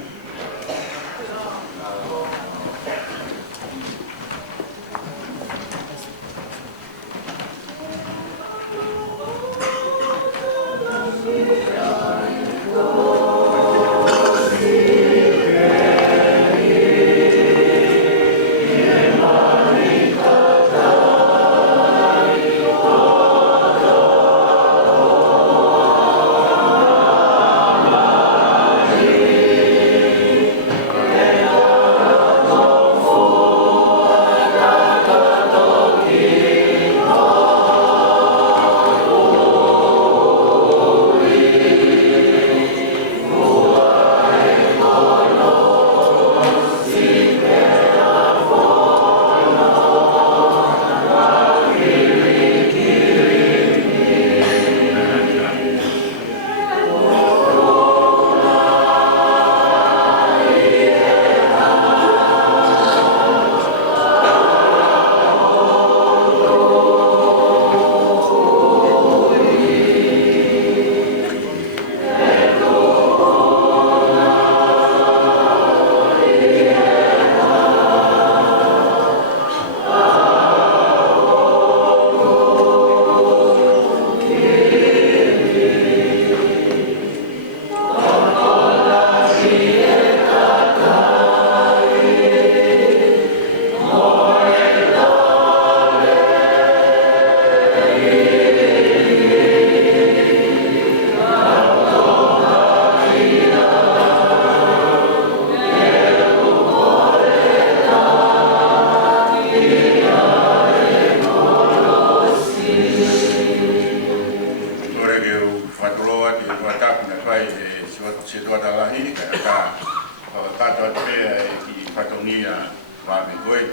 Fatonia Mami Koi.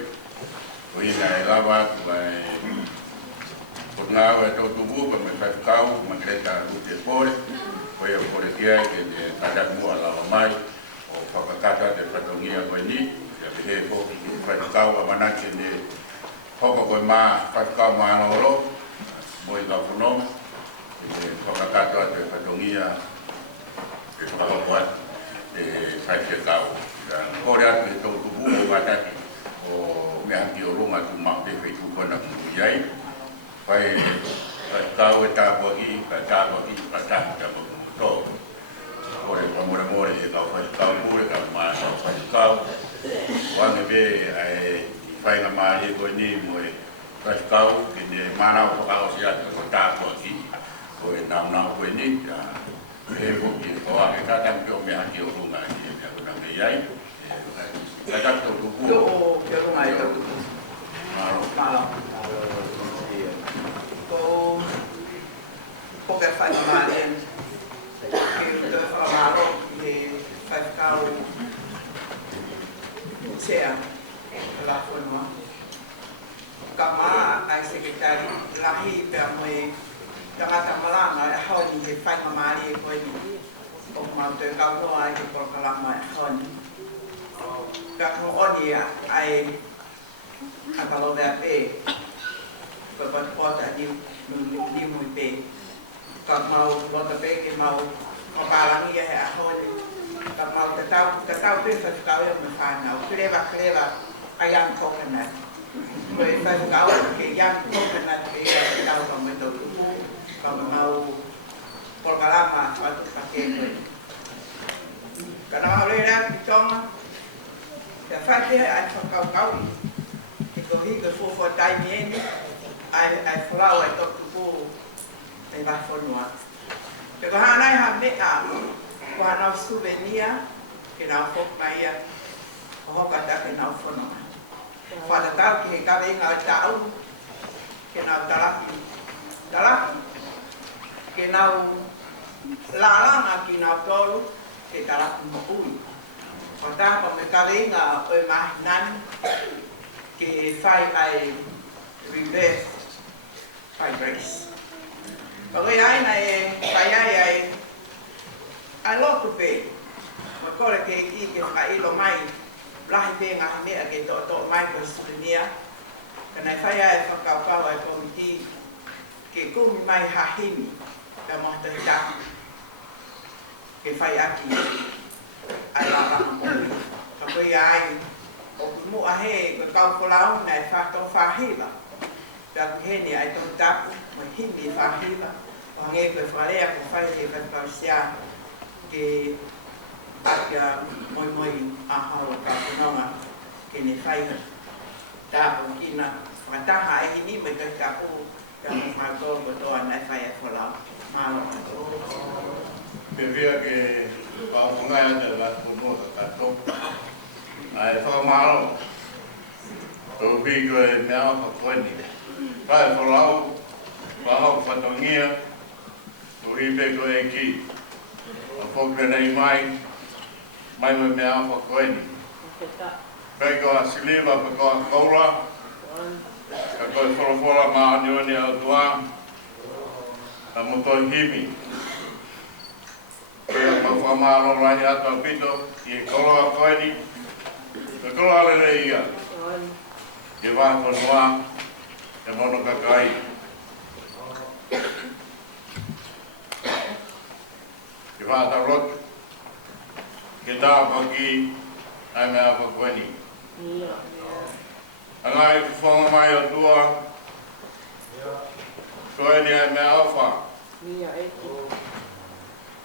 Koi ngai lava mai ngā e tō tuku pa me whaikau, ma kreta rute pore, koe o pore kia ke te katak mua lawa mai, o whakakata te Fatonia koe ni, ia te he poki ki whaikau a manake ne hoko koe mā whaikau mā anoro, moi ngā whanoma, te whakakata te Fatonia, te whakakoat, te whaikau. Kore atu e tō tuku o wataki, o mea ki o runga tu mā te whaikupana kuru iai, pai kau e tāpua ki, ka tāpua ki, ka tāpua tō. Kore pamore more e kau whaikau pure, ka maa kau whaikau. Wange be ai whainga maa e koe ni mo e whaikau, ki ne mānau whakau si atu ko tāpua ki, ko e nau koe ni, e hoki e koa e tātam ki o mea ki o runga i e mea kuna me iai. Ka tātou tuku. Yo, ke runga e tau tuku. Mālo. Ko ke whainga maa e ki te whakamaro i whaikau sea la whanua. Ka maa ai sekretari lahi pia moe tangata malanga e haoni he whainga maa e koe ni. O mau te kaunoa e korkalama e haoni. Ka kuoni ai akalo mea pe. Ko pota ni mui pe. Ka mau lota pe ke mau mapalangi e a hoi. Ka mau te tau pe whatukau e me whanau. Kreva ayang coconut. Ko e whatukau ke young coconut ke e tau ka me tau tuku. Ka mau polkalama whatukake koe. Ka na haurera ki tonga. Te whake ai whakau e ko hika fofo taimi eni. Ai whalau ai tōku pō e vai whanua. Te ko hānai ha mea, ko hānau souvenir, ke nau whokmaia, o hokata ke nau whanua. Whanatau ki he kawe inga o tāu, ke nau talaki, ke nau lalanga ki nau tolu, ke talaki mo ui. Whatapa me kawe inga o e mahi nani, ke whai ai rebirth by grace. Pagoi aina e whaiai ai lotu pe. Ma kore ke ki ke whailo mai, lahi pe ngahi mea ke tō mai ko souvenir. Kanai whaiai whakaukau ai komiti ke kumi mai hahimi ka mohta hitaki. Ke whaiaki ai lapa mui. Pagoi ai o mua he ko kaukolau nai whakau whahiwa. Pea heni ai tō tapu, mo himi whahiwa. O hange koe wharea ko whai he whakausia ke akia moi ahau ka punonga ke ne whaiha. Tapu kina whakataha e hini me kai tapu pea mo whakau ko toa nai whaia whalau. Mālo kato. Pe via ke whaungai ane la punonga kato. Ai whakamaro. Tō bigo e mea whakoeni. Kai whalau, whahau Fatonia, tō hipe ko e ki. A whokre nei mai me mea whakoeni. Kai ko a siliva pa ko a koura, ka koe whorowhora mā anioni au tua, a motoi himi. Kai a whamaro rai ato a pito, i e koroa koeni, ka koroa lere ia. Ke wāko noa, e mono kakai. Ke wāta rotu, ke tāpa ki, ai mea whakoeni. Angai whonga mai o tua, koeni ai mea awha.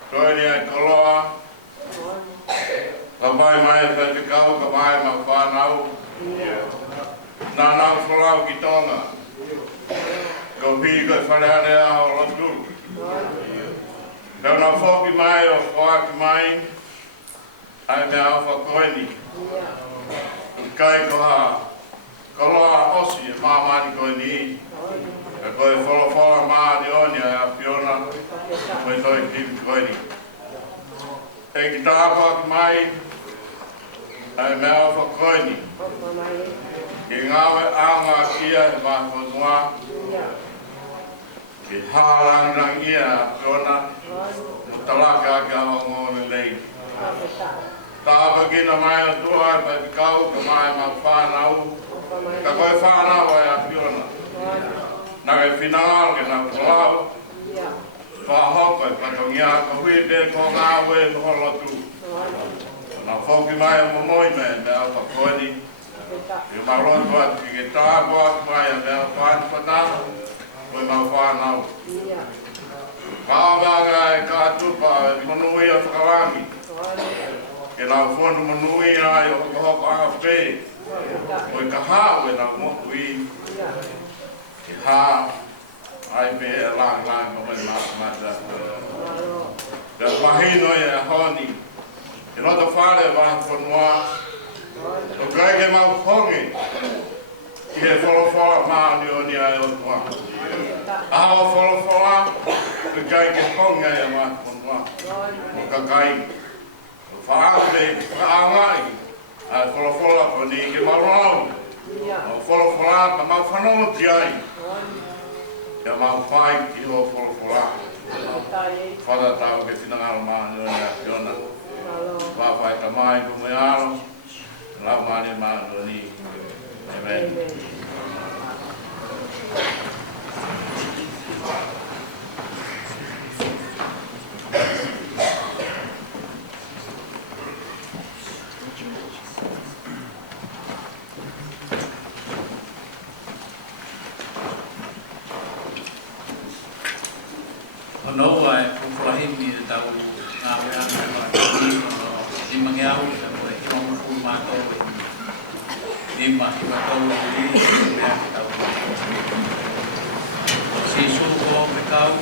Koeni ai koloa, ka mai mai e whatikau, ka mai ma whanau. Nā nau whalau ki tonga. Ko pi koe whaneharea o lotu. Kau nā whoki mai o whaaki mai, ai mea awha koeni. Kai ko ha koloa osi e māmani koeni. Ka koe wholawhala maa ni onia e a Fiona, mai toi kiwi koeni. E ki tāpa ki mai, ai mea whakoini. Ke ngawe anga kia e mafonua. Ke hārangrang ia piona. Mutalaka ake awa ngone lei. Tāwa kina mai o tua e pai pikau ka mai ma whānau. Ka koe whānau ai a piona. Nā kai whinangaro ke nā kulau. Whahoka e patongia ka hui te ko ngā ue no holotu. Nā whauki mai o momoi me mea whakoeni. Ke marotu atu ki ke tāko atu mai a mea whāni whanau. Koe ma whānau. Kāwanga e kātupa e monui a whakawangi. Ke nā whonu monui ai o hoko anga whē. Koe ka hāu e nā motu i. Ke hā. Ai me e lang mamai mata. Ka mahino e honi. E nota whare wa whanua. O kai ke mau hongi. Ki he wholowhoa maani o ni ai o tua. Aho wholowhoa. Ka kai ke hongi ai wa whanua. O ka kai. O whaate, whaangai. Ai wholowhoa ko ni ke marau. O wholowhoa ka mau whanau ti ai. Ia mau whai ki ho wholowhoa. Whata tau ke whinangaro maani o ni a Fiona. Whawhai ka mai ku me aro. Lau maani maani o ni. Amen. Ono ai kufurahimi tau ngawe anga di mangiau sa mo e mo ku ma to ni ma ki ma to ni